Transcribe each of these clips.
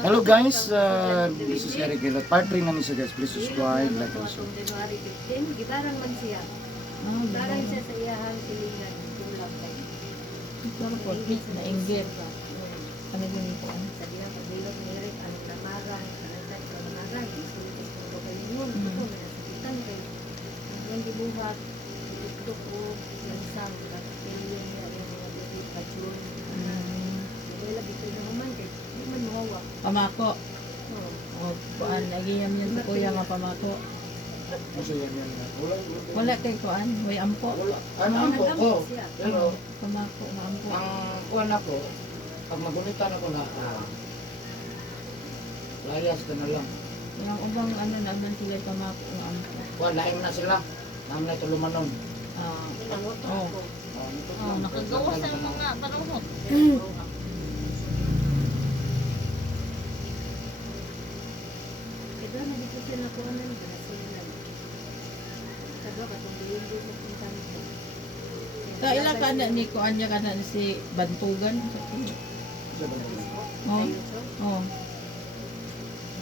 Hello guys, this is Eric Gilot. Part 3 namin siya guys. Please subscribe, like, and share. January 15, gitarang man siya. Gitarang siya sa iyahang silingan. Tulak kay. Pero po, na inggit. Ano din ito? Sa diya, pagbilot ni Eric, anong namarang, kanagtan ka namarang, isulitis ko ba kayo yun? Ito, may nasakitan kayo. Ang gibuhat, itlog ko, lansang, kapilyon niya, yung mga bibig, pachun. Nila, bito na naman kay, hindi man mawawa. Pamako. Oo. O, kuan, nagiyam yan sa kuya nga pamako. Kasi yan yan. Wala kay kuan, may ampo. Ano ang po ko? Siya. Pero, Pamako, maampo. ang kuwan ako, pag magunitan ako na, layas ka na lang. Yung ubang ano naman sila pamako, maampo. Kuwan, laing na sila. Namin na ito lumanon. Oh. Oh, nakagawa sa mga panuhot. Ito na dito siya nakuha na nila sa ilan. Kado katong diyon din sa puntan ko. Kaila ka na ni kuan niya ka na si Bantugan. Oh. Oh.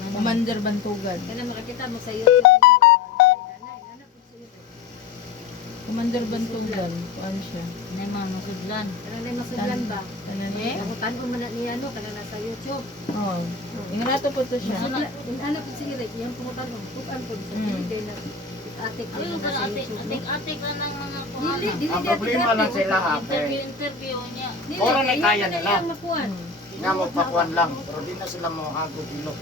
Commander Bantugan. Kana makakita mo sa YouTube. Nanay po sa YouTube. Commander Bantugan, kuan siya. May mga masudlan. Kana na masudlan ba? Tanan Eh? niya. Ako tanong man na niya ano kana nasa YouTube. Oh. Ingarato po to siya. Ano po si Eric, yung pumutanong, tukan po sa kay na atik ko Ayun, na para sa YouTube. atik-atik lang ng mga Dili, kuhana. dili Ang di problema lang sila ha, Interview niya. Dili, Ora na kaya na nila. lang makuan. nga mo pakuan lang. Pero di na sila mo hago kilo.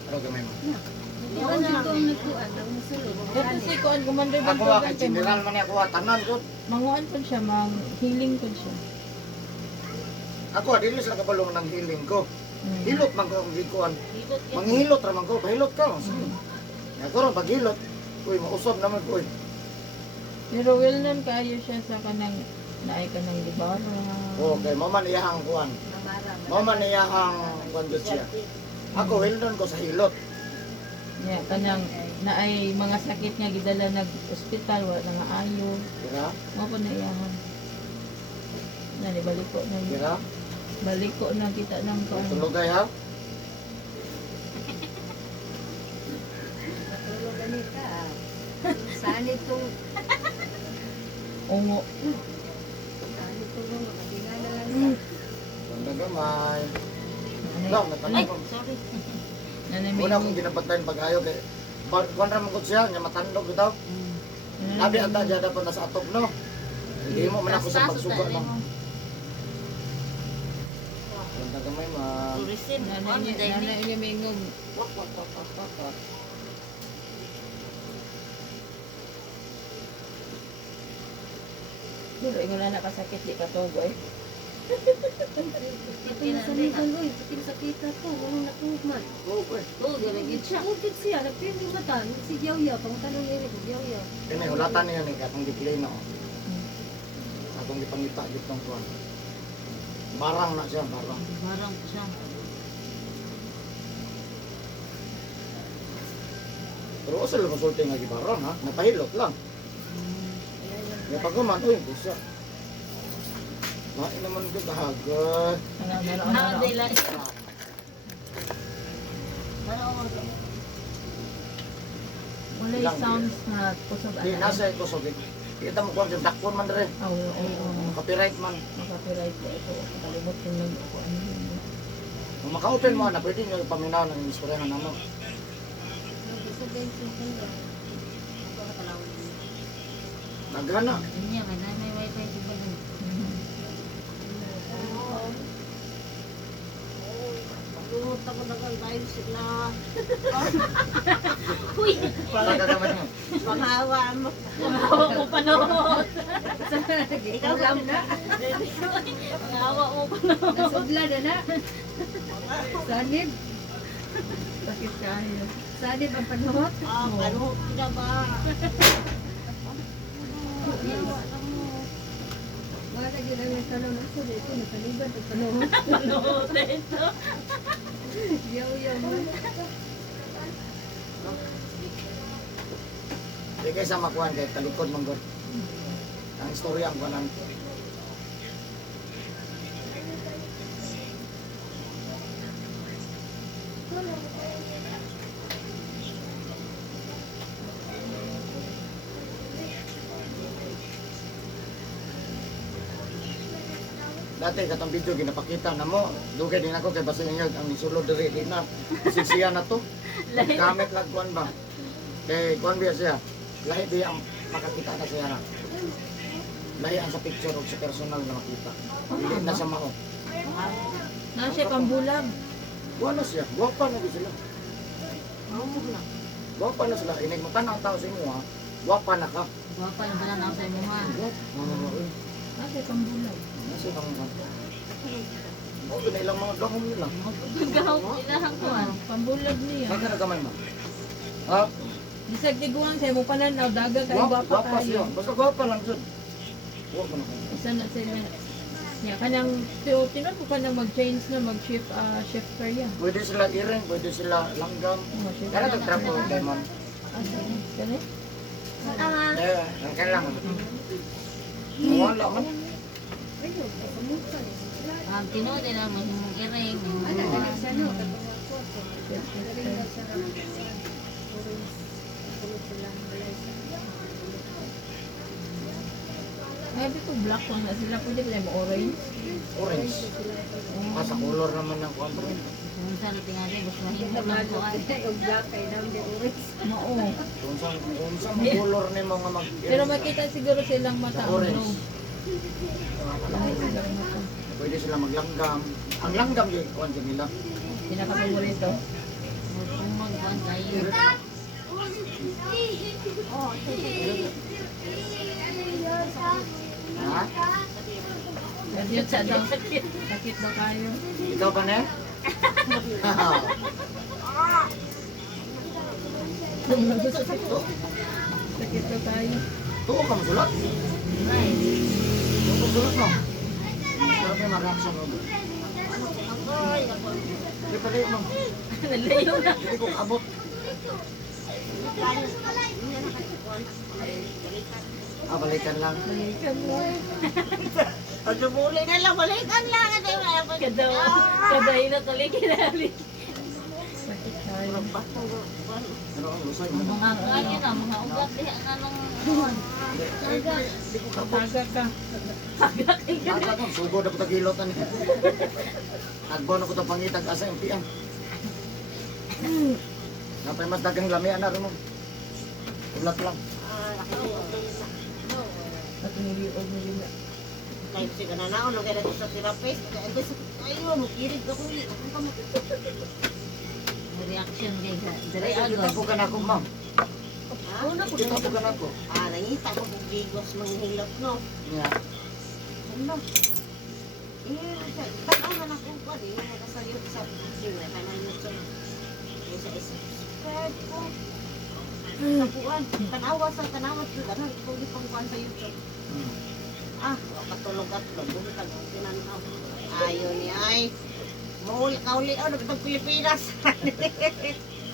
Pero gamay mo. Di ba na ito ang nagkuan, ang musulod. Pero si kuan Commander Ako Bantugan kay kay general man ako tanan ko. manguan po siya, mang healing po siya. Ako dili sila kabalong ng healing ko. Mm. Hilot man ko ang gikuan. Hilot yan. Manghilot ra man ko, pahilot ka. Nga ko ron paghilot. Uy, mausab naman ko. Pero well known kaayo siya sa kanang naay kanang libara. Okay, mo man iyahang kuan. Namara. Mo man iyahang kuan jud siya. Ako well done ko sa hilot. Yeah, kanang naay mga sakit nga gidala nag ospital wala na nga ayo. Dira? Mo ko na iyahan. Nani balik ko na Dira? balik ko na kita nang kuan. Tulogay ha? Natulog ganit ka. Saan itong Ungo. saan itong magingan na lang siya. Ganda gamay. Ano No, Ay, natanong ko. sorry. nanay may Una akong ginapatayin pag-ayo kay kuan ra man ko siya, nga matandog bitaw. Labi ang tadya dapat nasa atog no. Hindi mo man ako sa pagsuga no. Ganda gamay ma. Turisin. nanay niya may ngog. Wak wak wak wak wak, wak. Pero ingon na nakasakit di ka togo eh. Ito yung sanihan, uy, puting sakita to, walang natugman. Okay. Oh, dirigid siya. Ukit siya, nagpinding batan, si Yaw-Yaw, pangutanong ni Eric, Yaw-Yaw. Kini hulatan niya ni katong diklay no. Atong gipangita gid tong kuan. Barang na siya, barang. Barang ko siya. Pero usa lang konsulting nga gibarang ha, napahilot lang. Nga pagkuman uy, bisa. Lain naman ko kahagad. Ah, dila. Wala yung sounds na kusog Di nasa ito so kita mo kuan sa dakpon man dere. Copyright man. Makapiright ko ito. Kalimot yung nag-ako ano yun. Kung maka-open mo na pwede nyo paminaw ng istoryahan namo. Nag-sabihin siya kanya. Ako ang kalawin niya. Naghana. Niya, may wifi si Balon. Luta ko na kang tayo sila. Uy! Para kagaman mo. Panghawa mo. Nangawa mo panood. Ikaw lang na. Nangawa mo panood. Nasubla na na. Sanib. Sakit kayo. Sanib ang panuhot. Panood ka ba? Wala ka yun ang tanong ako dito. Nakaliban ang panuhot. Panood ito. Yaw-Yaw mo. Di kay sa makuan kay talikod mong god. Ang istorya ang kuanan. Dati katong video ginapakita na mo, dugay din ako kay basta niya ang nisulod diri di na. Sisiya na to. Gamit lang kuan ba. Kay kuan biya siya. Lahi di ang makakita na siya na. Lahi ang sa picture o sa personal na makita. Dili na sa mao. Na siya pambulag. Wala siya. Gwapa na di sila. Gwapa na sila. Inig mo tanang tao sa imo ha. Gwapa na ka. Wapa na pala na sa imo ha. Na siya pambulag. Nasa bang oh, ilang mga dahon nila. Gaw, ilahan ko ah. Pambulag niya. Saan ka nagamay mo? Ha? Bisag tiguan sa mo pananaw daga kay gwapa Gwapa siya. kayo. Basta gwapa lang siya. Gwapa na ka. Isa na sila. Ya kanang tinan ko kanang mag-change na mag-shift shift career. Pwede sila iring, pwede sila langgam. Oh, shift. Kaya nag-trapo kay ma'am. Kani? Ang kailangan. Wala man. Tinuod nila mo yung iring. Maybe to black lang na sila pwede pala mo orange. Orange. Masa color naman ng kwan. Kung saan tingali, gusto mahimo lang ko ay. Mao. Kung saan color ni mo nga mag Pero makita siguro silang mata Sa ang orange. blue. Ay, silang mata. Pwede sila maglanggam. Ang langgam yung kwan dyan nila. Pinaka-favorito. Kung magkuhan kayo. Ha? Sakit sa daw. Sakit daw kayo. Ikaw ba na? Sakit daw kayo. Tuo ka masulat. Ay, Tuo ka masulat mo. Pero may mag-action mo. Hindi pala yun mo. nalayo na. Hindi ko abot. Balikan lang. Balikan mo. Pagdumuli na lang, balikan lang. Kada ina tuloy kinali. Sakit kayo. Pero ang lusay mo. Mga kanya na, mga ugat diha na nung Hindi ko kabot. Taga ka. Nata to, sugo na ko tagilot ani. Nagbono ko to pangitag asa yung tiyan. Napay mas dagang lamian na rin mo. Ulat lang. At niliog mo yun. Kayo si kananaon, lugay na sa therapist. Kayo, makirig ka huli. reaction kay Dali Dali kita ko agad. kanako ma'am. Una ko Kita ko kanako. nangita ko kung bigos manghilot, no? Nya. Ano? Tanaw na ako pa, di mo nakasayot sa sila, kanang YouTube. Yung sa subscribe ko. Sa buwan, tanawa sa tanawa ko, ganun, ikaw di pang buwan sa YouTube. Katulog at log, bukag ang tinanaw. Ayaw ni ay. Mahuli ka uli, nagtag Pilipinas.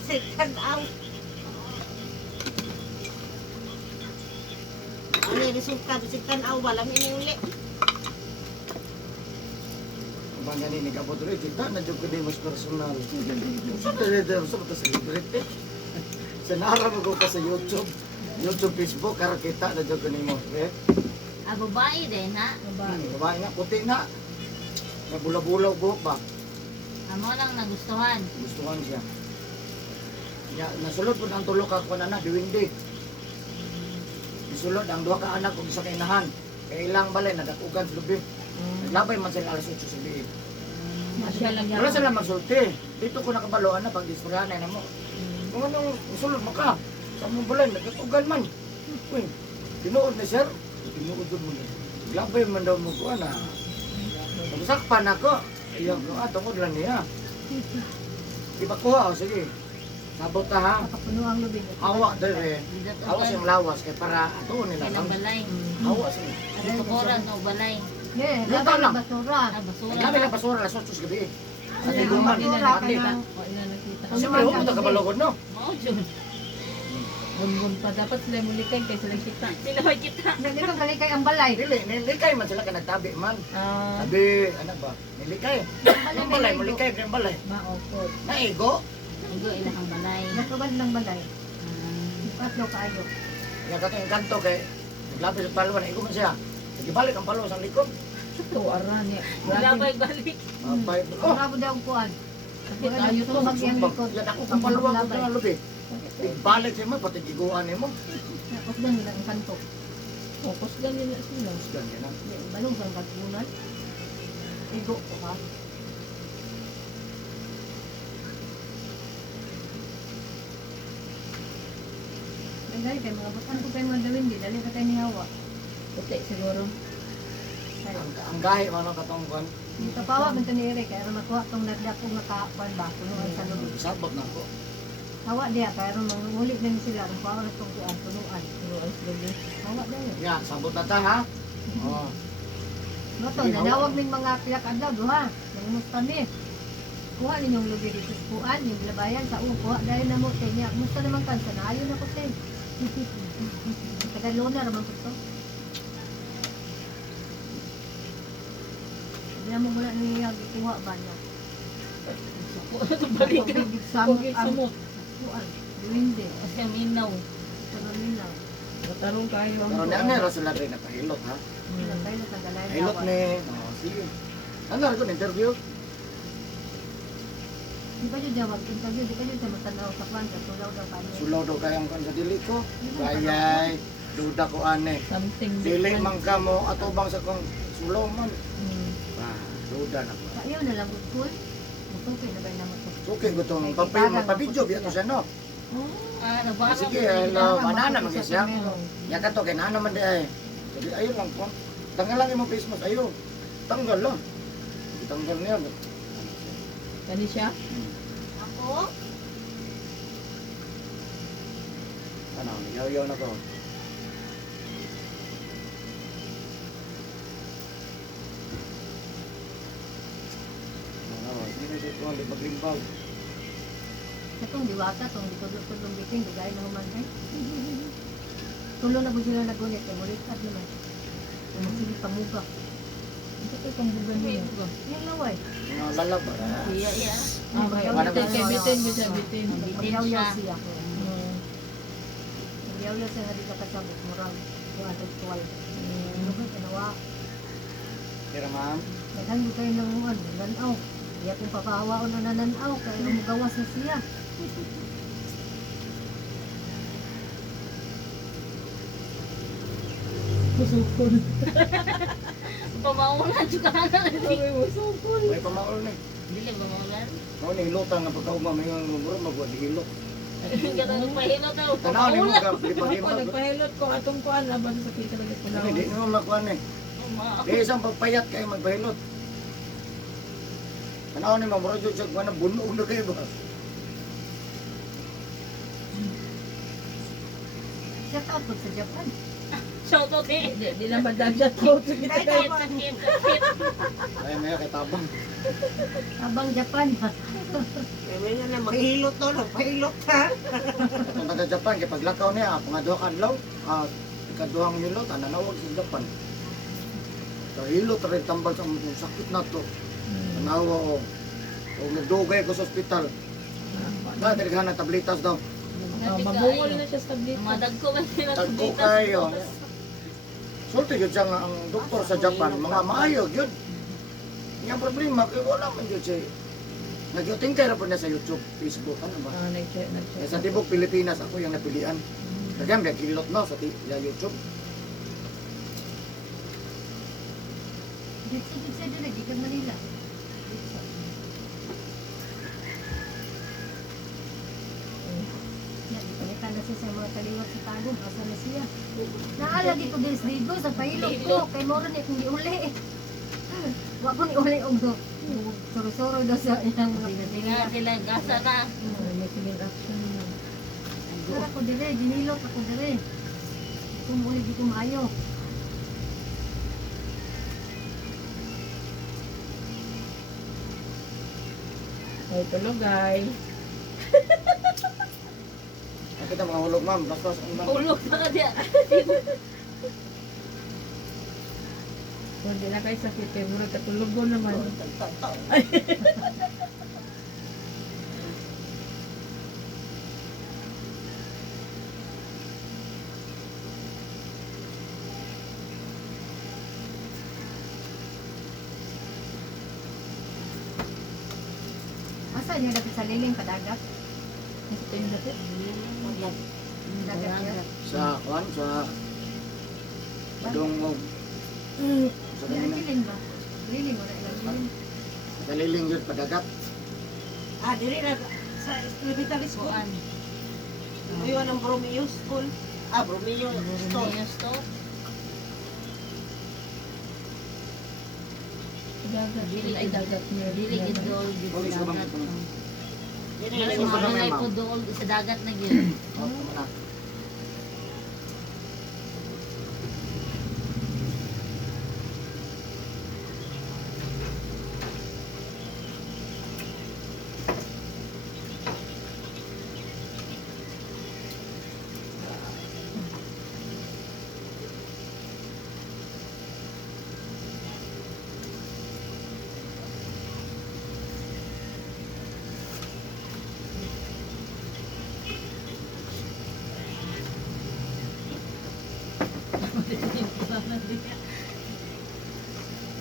Second out. Ano yung resulta? Second out, walang iniuli. Bang gani ni kabot rin kita na jud ko di mas personal. Sa sa celebrity. Sa nara mo ko pa sa YouTube. YouTube, Facebook, karo kita na jud ko nimo. Ah, babae din ha. Babae nga, puti nga. Nabula-bulaw buhok ba? Amo lang nagustuhan. Gustuhan siya. Ya, nasulod po ang tulo ka ko na diwindi. Nasulod ang duha ka anak ug isa ka inahan. Kay ilang balay nadakugan sa lubi. Naglabay man sila alas 8 sa biig. Masya lang Wala sila magsulti. Dito ko nakabaloan na pag disprayanay na mo. Kung anong nasulod mo ka, sa mong balay nagkatugan man. Uy, tinuod na sir. Tinuod doon mo. Naglabay man daw mo ko na. Pagkasakpan ako. Iyan ko, tungod lang niya. Iba ko ha, sige. Sabot ta ha. Nakapuno ang lubig. Hawa dere. Bidat Hawa siyang lawas kay para ato nila Kaya lang. balay. Hawa siya. Ano tukuran o balay? Dito lang. Ah, basura. Labi lang basura alas 8 sa gabi. Sa Ano tiguman. ina Ati. nakita? O ina nakita. Siyempre, huwag mo ito kabalogod, no? Mao jud. bunbun pa. Dapat sila mulikay kay sila kita. Sino ba kita? Nagdito galikay ang balay. Dili, nilikay man sila ka nagtabi man. Ah, Sabi, ano ba? Nilikay. Ang balay, mulikay ang balay. maokot. Naigo. Igo ilang balay. Nakabad ng balay. Ah. Patlo kaayo. Kaya katong kanto kay naglapit sa paluan, naigo man siya. Nagibalik ang paluan sa likod. Ito, aran niya. Wala Grabe. pa balik. Bay, Oh, bravo daw ang kuan. Sakit tayo to. Tumag yung likod. Yan ako kung paluan ko na lubi. Balik siya mo, pati giguan mo. Tapos lang nila ang kanto. Focus lang nila sila. Ganyan na. Balong sa katunan. Igo ko ha. Dali kay mga bukan ko kay mga gawin di dali ka tayo ni Hawa. Puti siguro. Ay, Ang gahi man ang katong kuan. tapawa man to ni Eric kay aron makuha tong nagdakong nakakuan ba punuan sa loob. Sabot na ko. Hawa diya kay aron mangulit na ni sila kung paano na tong kuan punuan. Pero ang sila. Hawa diya. Ya, sabot na ta ha. Oh. Noto, nadawag ning mga pilak adlaw duha. Nangumusta ni. Kuha ninyong lubi dito sa kuan, yung labayan sa kuha dahil na mo niya. Musta naman kan sa naayon ako tay. Tagalona naman ko to. Hindi mo mula niya gikuha ba niya. Balikan. Pugit sa mo. Kuan, hindi. Kasi minaw. Sa naminaw. Matarong kayo. Pero na ano ra sila rin napahilot ha. Tayo na tagalay Hilot ni. Oh, sige. Ano ko interview? Di ba yung jawab interview? Di ba yung matanaw sa kwan? Sa tulaw daw pa niya. Sulaw daw kayang kan sa dili ko. Gayay, duda ko ane. Something Dili different. man ka mo atubang sa kong sulaw man. Hmm. Ah, duda na ko. Kaya na lang cool. Mutukoy na ba yung naman to? Okay ko tong papabidyo biya to siya no. Ah, Ah, nabara sige, ko. hello, banana man siya. Ya ka to kay nana man di ay. Sabi ayun lang po. Tanggal lang imong face mask ayo. Tanggal lang. Tanggal niya. Kani siya? Ako? Ano, yaw-yaw na ko. Ano, sino dito ang limbag-limbag? Itong diwata, itong ditulong biting, digay na human ay. Tulo na po sila nagunit, kay mulikat naman. Kung sige pamuga. Ito kay pambugan mo yun. Yan laway. Mga lalab. Iya, iya. Ah, bitin kay bitin, bitin, bitin. Magyaw-yaw siya. Hmm. Magyaw-yaw siya nga di ka kasabot, murag. Yung atong tuwal. Ano ba, kanawa. Kira ma'am. Naghan mo kayo ng nanaw. Iya kung papahawaon na nananaw, kaya umugawas na siya. Musukon. Pamaulan juga na. Sabi musukon. May pamaol na. Dili ba maulan? Mao ni hilot ang pagkaugma may ngumuro magwa di hilot. Kada nagpahilot daw. Tanaw ni mo Pamaulan. ka Ako limbag-limbag. nagpahilot ko atong kuan laban sa kita lagi ko Hindi mo makuan eh. Di isang pagpayat kayo magpahilot. Tanaw ni mo muro jud sa kuan bunog na kayo ba. Shout out po sa Japan. Shout out eh. Di lang madagsa to kita Sakit, kay. sakit, sakit. Ay may kay tabang. Abang Japan. Eh, may na mahilot to, nagpahilot ha. Atong taga Japan kay paglakaw niya pangaduha ka adlaw, ikaduhang hilot nanawag sa Japan. Sa hilot rin tambal sa mga sakit na to. Tanawa o. O nagdugay ko sa ospital. Na dirighan ng tablitas daw. Mabungol na siya sa tableta. Madag ko ba sila Tagko kayo. Sulti yun siya nga ang doktor sa Japan, mga maayo yun. Yung problema, kaya wala man yun siya. Nag-yuting kayo po niya sa YouTube, Facebook, ano ba? Nag-check, Eh, nag-check. sa Tibok, Pilipinas, ako yung napilian. Kaya may kilot na sa YouTube. Ditsa din lagi kag Manila. Ipalitan na siya sa mga kaliwat sa tagong. Asa na siya? Naala dito din sa ligo sa pailog ko. Kay moro niya kung giuli. Wa ko ni uli og do. Soro-soro daw sa ilang mga Nga sila gasa na. May feeling action na. Sara ko dire, ginilot ako dire. Kung uli di ko maayo. Ay, tulog guys. kita mga hulog ma'am. Bastos ang ma'am. Ulog na ka diyan. Kung di na kayo sakit, kaya mura katulugon naman. Asa niyo dapat sa liling padagat? Ito yung dati. Dagat niya. Sa kuan sa padung mo. Sa Ay, kanina. liling ba? Liling wala ilang liling. Kaliling yun padagat. Ah, diri na sa elementary school. Kuan. Iwan ang Bromeo School. Ah, Bromeo Store. Yes to. Dagat. Dili Ay, dagat niya. Dili gid dool gid Wala sa sa dagat. bangko. Diri Dili na Sa mo bangko. walay po dool sa dagat na gyud. Oh, tama na.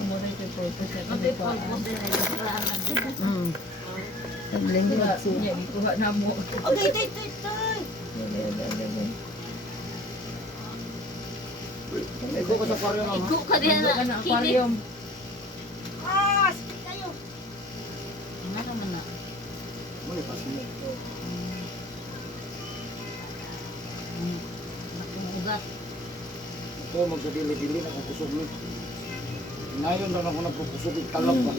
Umuray ko yung purpose niya. Pati po po din ay kasalanan din. Naglingkod siya. Ikuha na mo. Okay, tay. Ikaw ko sa aquarium ma'am. Iko ka din Ikuha ka na. ng Kinit. aquarium. Ah, sige kayo. Ano man na. Muli pas mo. Nakumugat. Ito magsadili-dili na kung kusog mo. Ngayon lang ako nagpukusog talab ba.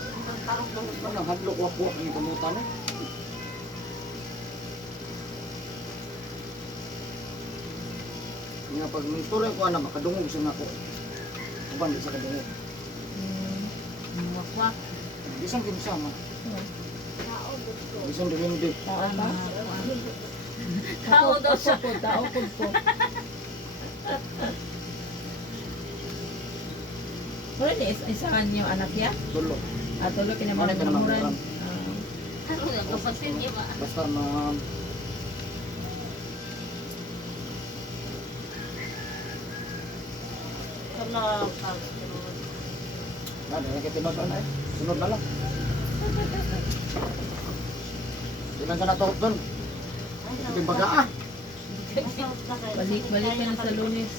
Ang tarong mo. Ano nang hadlok wak-wak ng kamutan eh. Nga pag minstore ko ana makadungog sa nako. Uban di sa kadungog. Muwakwak. Isang kinsama. Tao gusto. Isang dilindi. Tao ba? Tao daw siya. Ako po, tao po. Wala ni isahan niyo anak ya? Tulo. Tulo Ano ka naman kinamanamuran. meron? Ano nga kapatid niya ba? Basta ma... Kana Nada, yung kitinod na eh. Sunod na lang. Di lang ka natuhot doon. Hindi baga ah. Balik ka na sa Lunes.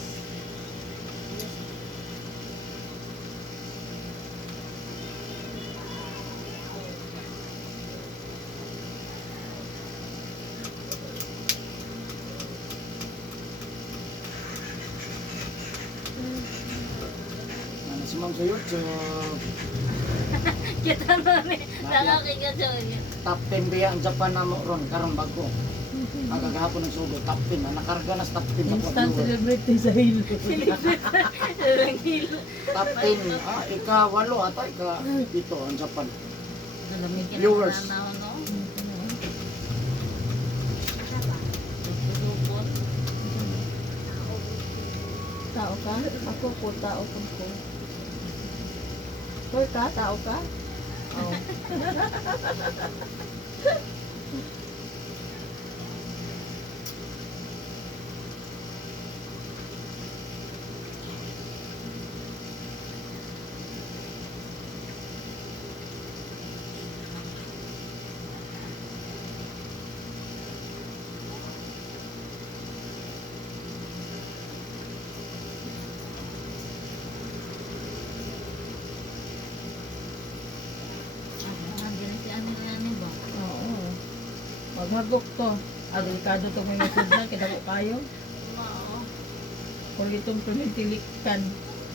Ano si ma'am sa YouTube. Kita na ni. Nakakigat siya. Top 10 biya ang Japan na mo ron. Karang bago. Ang kagahapon ng sugo. Top 10 na. Nakarga na sa top 10. Instant celebrity sa hilo. Lang hilo. Top 10. Ah, ika-8 ata. Ika-7 ang Japan. Nalamig ka Viewers. na no? Tutupon. Tao ka? Ako po, tao po ko. Hoy ka, tao ka? Oo. Nandiyan si ano ba? Oo. Maghagok to. Delikado to may usod na, kita ko kayo. Oo. Kung itong tumitilikkan.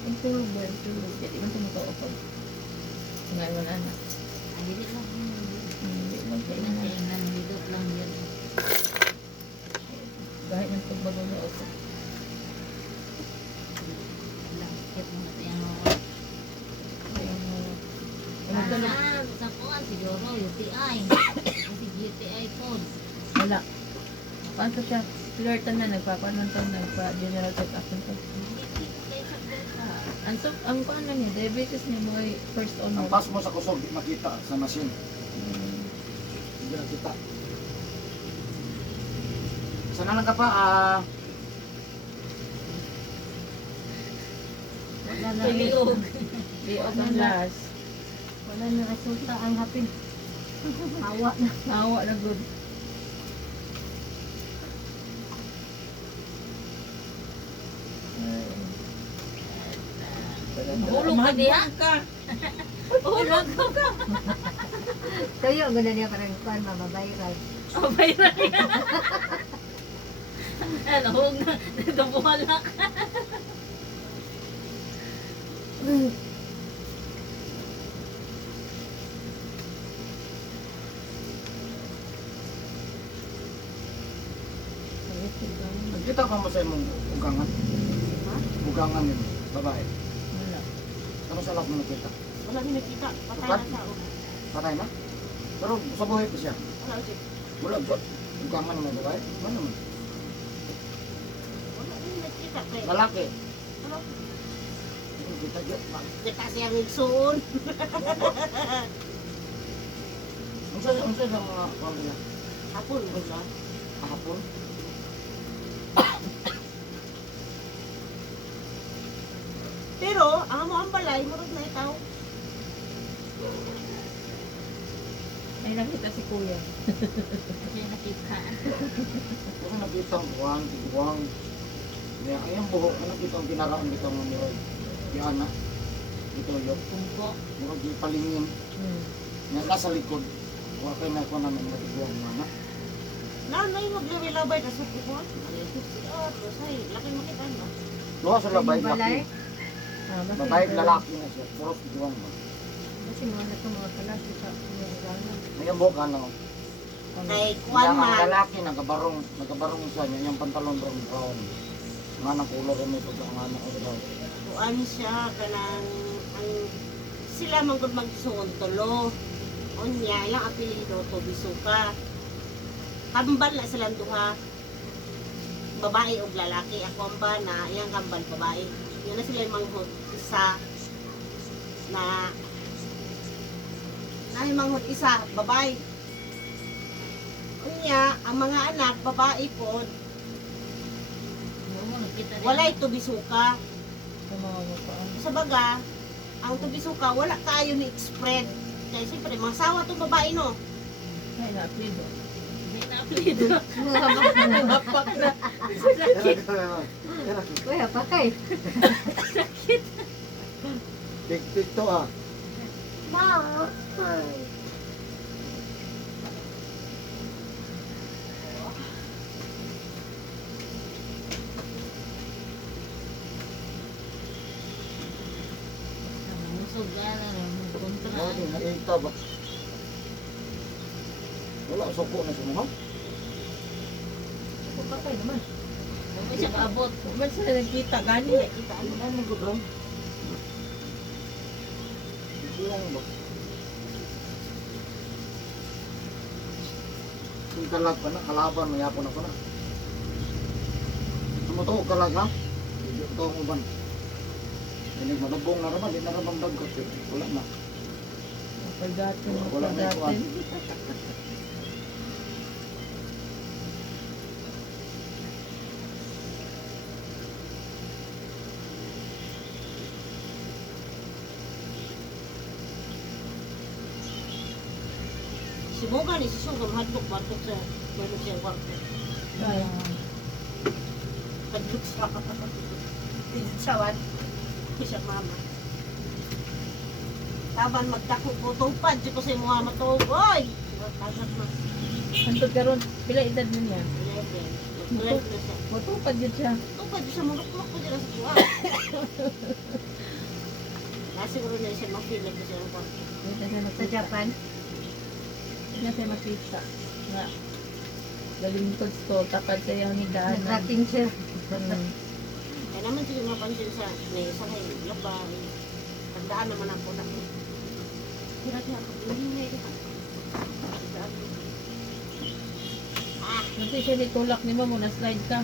Ang tulog ba? Ang tulog. Jadi man tumuto ako. Ngayon man anak. Ay, hindi lang. Hindi man kayo na. Kainan, hidot lang yan. Kahit ng pagbago na ako. Langkit mo natin yung Kaya mo. Ano to na? sa kuwan, siguro, UTI. Kasi UTI nagpaano siya, flirtan na, nagpapaano to, nagpa-general check-up to. Ang paano niya, diabetes niya mo ay first on Ang pas mo sa kusog, di makita sa machine. Hmm. Hindi nakita. Sana lang ka pa, Wala na Piliog. Liog ang last. Wala na resulta ang hapin. Awa na. Nawa na good. Hulog ka diha. ka. Hulog ka. Kayo, ganda niya parang kuan, mamaviral. Oh, viral yan. Ano, hulog na. Dito buhala ka. nagkita pa mo sa imong ugangan. Ha? Ugangan yun, babae. Wala. Ano sa lap mo nakita? Wala din nakita. Patay Tukat? na siya. Oh. Patay na? Pero sa buhay pa siya. Wala din. Wala, ugangan ng babae. Ano naman? Wala din nakita. Kaya, Lalaki. wala. Kita dyan. Kita siya ngigsuon. Ang sa mga kwan nila? Hapon mo siya. Kahapon? Pero, ang mo ang balay, murag na ikaw. Ay nakita si kuya. Siya nakita. Kasi nakita ang buwang, tiguang. Ay, ang buhok, nakita ang kinaraan dito ng niroy. Yan na. Ito yung Tungko. murag yung palingin. Nga nasa likod. Huwag kayo na ko namin na tiguang mga. Nanay, maglaway-laway na sa pukuan. Ay, tapos ay, laki makita na. Luha sa labay, Balay? laki. Babae, lalaki na siya. Puro tiguang ba. Kasi mga na itong mga kalaki sa mga ulangan. May ang buhok ano. Kay kuan Ang man, lalaki, nagabarong siya niya. Yung pantalon brown. Nga ng kulor mo ito. Nga ng kulor. kuan siya, kanang, ang, sila manggod magsuon tulo. Unya, ilang apelido to, bisuka. Kambal na silang duha. Babae o lalaki. Ako ang ba na, iyang kambal babae. Yun na sila yung manghod. Isa na yung manghod isa, babae. Unya, ang mga anak, babae po, Oo, nakita rin. wala ito bisuka. Sa mga mukhaan. Sa baga, ang tubisuka, wala tayo ni spread. Kaya siyempre, mga sawa itong babae, no? Ay napido. Hindi na apelido. Napak na. Kuya, pakay. Tik-tik to ah. Musog ka na. Kontra. Ano, naita ba? Wala, suko na siya mo. Pakay naman. Huwag siya kaabot. Ba't sila nagkita gani? Kita ano. Ano ko drum? Tiguang ba? Yung kalag pa na, kalaban, mayapon ako na. Ano to, kalag ha? Hindi ko mo ban. Hindi malubong na naman, hindi na naman dagat. Wala na. Pagdating mo Wala na ikuan. pagdating. Si Moga ni si Suga, mahadlok-mahadlok sa gano'n siya kwarto. Ay, Hadlok siya. Hindi siya, wan. Hindi siya mama. Taban magdako ko, tupad. Di ko sa mga matog. Oy! Tagat na. Antod karon pila edad mo niya? 11. Mag-12 na siya. Matupad yun siya. Tupad siya, mulok-mulok ko dyan sa kuha. Nasiguro na siya makilig ko siya ng kwarto. Dito siya Sa nakita. Japan, Niya siya makita. Nga. Galing ko to, takad sa iyang hidaanan. nag-tracking siya. Kaya naman siya mapansin sa nesa kay labay. Tandaan naman ako na. Hirap niya ako. Hindi nga ito. Tandaan. Kasi siya nitulak ni mo, na slide ka.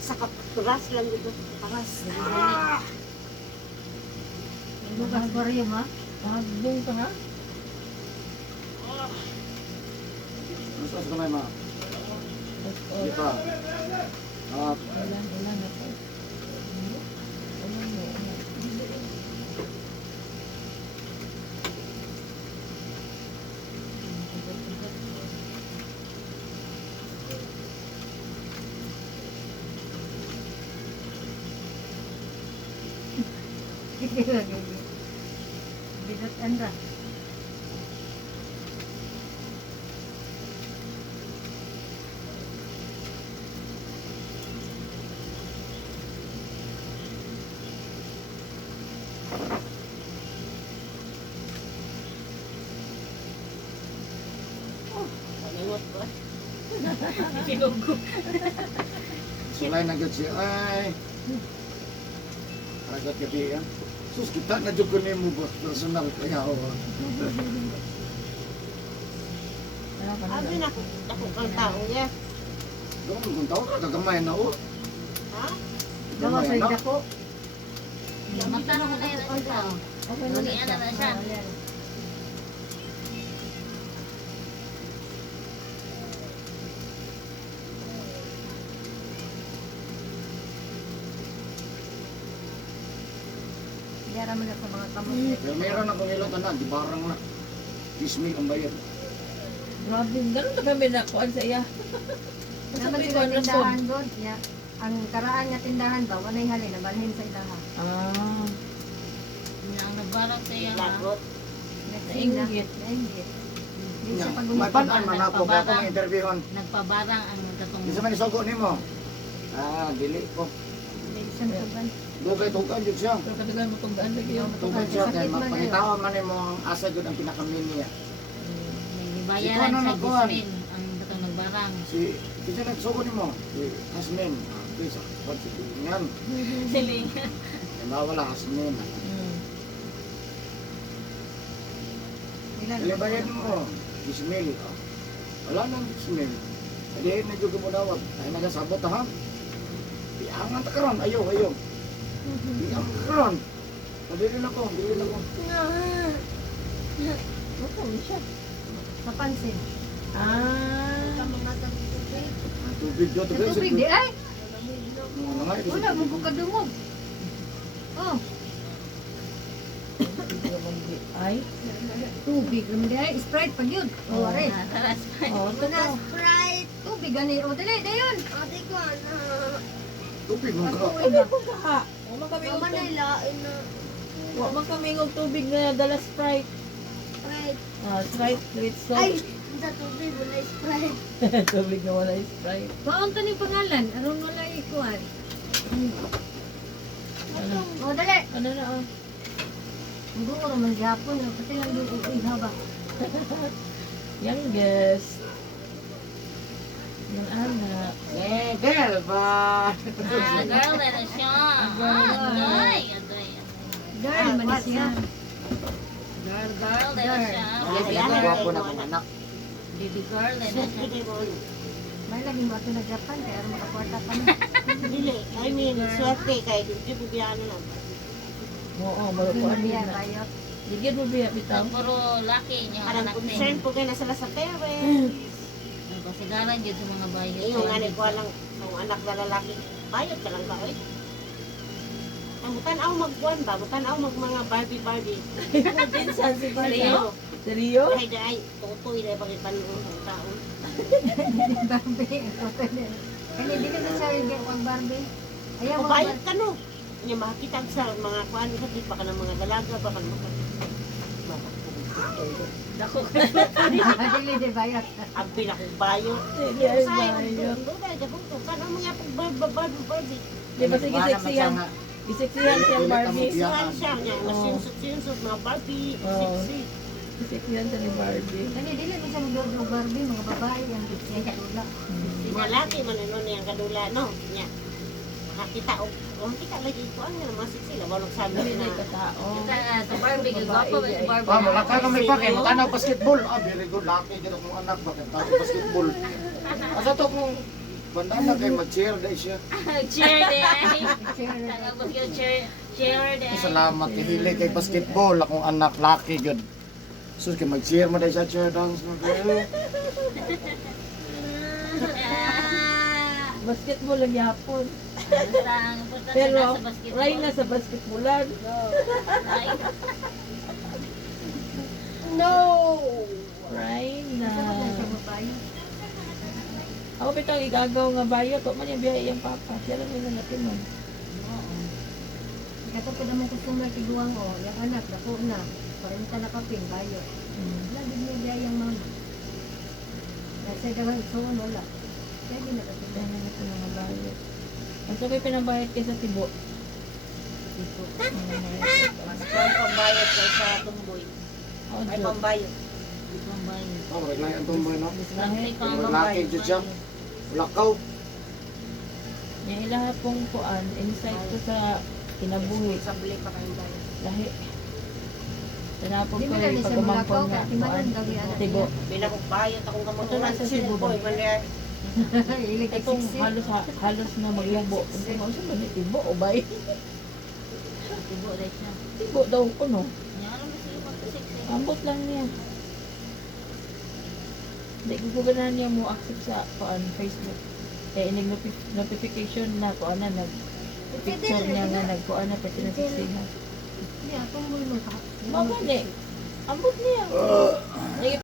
Sa kapaturas lang dito. Paras. Bukas baryo ma. Magdung ka nga. Masas ka ma. Di pa. Ilan na po. Bidot Andra. Malingot ko. Sinugo. Sulay na gyud siya ay. Agad gabi yan. Sus kita na jud ko nimo ba personal kaya ako. Abi na ako kang tao ya. Doon kung tao ka gagamay na o. Ha? Gawa sa na. dako. Magtanong ko kayo na siya. Okay na siya. Na siya. Yara mo na sa mga kamot. Pero meron akong ilang na, di barang na. 10,000 ang bayad. Grabe, ganun na kami nakuan sa iya. Naman sila tindahan doon. Ya. Ang karaan nga tindahan ba, walay halin, nabalhin sa ilaha. Ah, Ang nabarang sa iya ha. Lagot. Nainggit. Nainggit. Hindi Nya, siya pag may pan-an man ako kaya akong interviewon. Nagpabarang ang katong Di sa man isugo nimo. Dili ko. Medicine to ban. Dugay-dugay jud siya. Pero katagal mo itong gaan lagi yun. Tugay siya kay Sakit man mapangitawan man nimo ang asa jud ang pinakamini niya. may bayaran Ikaw na sa nakuhan. dismin ang katong nagbarang. Si kita nagsugo nimo. Si Hasmin. Sa pagsitingan. Siling. Mawala Hasmin. Ilan? Kalibayan mo. 10,000. Wala nang 10,000. Kaya na jud mo dawat. Ay nagasabot ha. Iangan ta karon ayo. Iangan karon. Dili na ko. Ano mo siya? Napansin. Ah, Tubig jud Sa tubig di ay. Wala mo ko kadungog. Oh, ay. tubig ram di ay. Sprite pag yun. Oh, are. Taras pa. Oh, ito to. Sprite. Tubig gani. O, dali, dayon. Ate ko, Tubig mo ka. Ano po ka? Wala kami og tubig. Wala kami og tubig na dala Sprite. Sprite, with salt. sa tubig, wala Sprite. Tubig na wala Sprite. Maunta ni pangalan. Aron wala ikuan. Ano? O, dali. Ano na oh? Ang gumo naman gihapon. Pati lang doon ubig haba. Youngest. Yung anak. Girl ba? Girl na na siya. Adoy. Girl, manis siya. Girl na na siya. Ay, gwapo na kong anak. Baby girl na na siya. May lagi mo ito na Japan. Kaya aron makakwarta pa na. Dili, I mean, swerte kay di bibiyaan na. Oo, Hindi magapuan mo niya biya na. tayo. Ligyan mo biya, bitaw. Puro laki niya. Parang Anak concern din. po kayo na sila sa parents. Ang pasigaran dyan sa mga bayo. Yung nga ko lang, ang anak na lalaki, bayot ka lang ka, oy. Ang butan-aw magbuwan ba? Butan-aw mag mga Barbie. Pinsan si Leo. Seryo? Ay, ay, tutoy na pag ipanuon ng taon. Barbie. Kani dili na siya yung pang Barbie. Ayaw mo. Mabayot ka no. Niya makakita sa mga kuan sa pa ka ng mga dalaga, baka mga Dako ka. Dili di bayot. Abi na kong bayot. Sige, ay Sayang, bayo. dugay, gabong to. Kana mga pag Barbie. Di ba sige seksihan? Iseksihan siya Barbie. Suhan siya niya, masinsot mga Barbie, Oo. sexy. Iseksihan siya ni Barbie. Kani dili na siya mag Barbie, mga babae yan siya kadula. Mga laki man ano niyang kadula, no? Niya. Makakita o Kunti ka lagi ko ang naman sila wala sabi Dili na. na katao. Sa Barbie, gwapo ba si Barbie? Ah, malaka kami pa kay matanaw basketball. Ah, very good. Laki gid akong anak bakit tayo basketball. Asa to kung banda na kay mag-cheer dai siya. Cheer din. Tangabot yung cheer din. Salamat kay hili kay basketball akong anak laki gud. Sus kay mag-cheer mo dai sa cheer dance mo. Basketball lang yapon. Punta Pero sila sa basketball. Ray na sa basketballan. Ay, No. Ray na. Sa babae. Ako pitang igagaw nga bayo. Ito man yung biyahe yung papa. Siya lang yung natin man. Kato pa naman customer tiguang o, yung anak, dako na. 40 na kaping, bayo. Lagi niya biyayang mama. Nasa dawan, so wala. Pwede na kasi. Kaya na natin mga bayo. Ang sabi pinabayad kayo sa tibo. Dito. Mas pambayad kay sa tumboy. Oh, Ay joke. pambayad. Oh, reglay ang tumboy no. langit ko ang Laki babae. jud siya. Lakaw. Yung ilahat pong kuan, insight ko sa kinabuhi. Sabli pa kayong bayad. Lahi. Tinapon Di ko mo na yung siya pagumangkon malakaw, nga. kati manan kuan, daw yung anak Tibo. Binakong bayad akong Ito kamutulan nasa sa Cebu ba? boy man Ilig kay Itong siksi. halos na maglubo. Ito mo, saan ba ni tibo o bay? Tibo din siya. Tibo daw ko no. Yan, ano ba siya magpasiksi? Ambot lang niya. Hindi ko ganahan niya mo accept sa kuan Facebook. Kaya inig notification na kuan na picture niya nga nagkuan na pati na siksihan. Hindi, akong mulong ka. Mama ni. Ambot niya.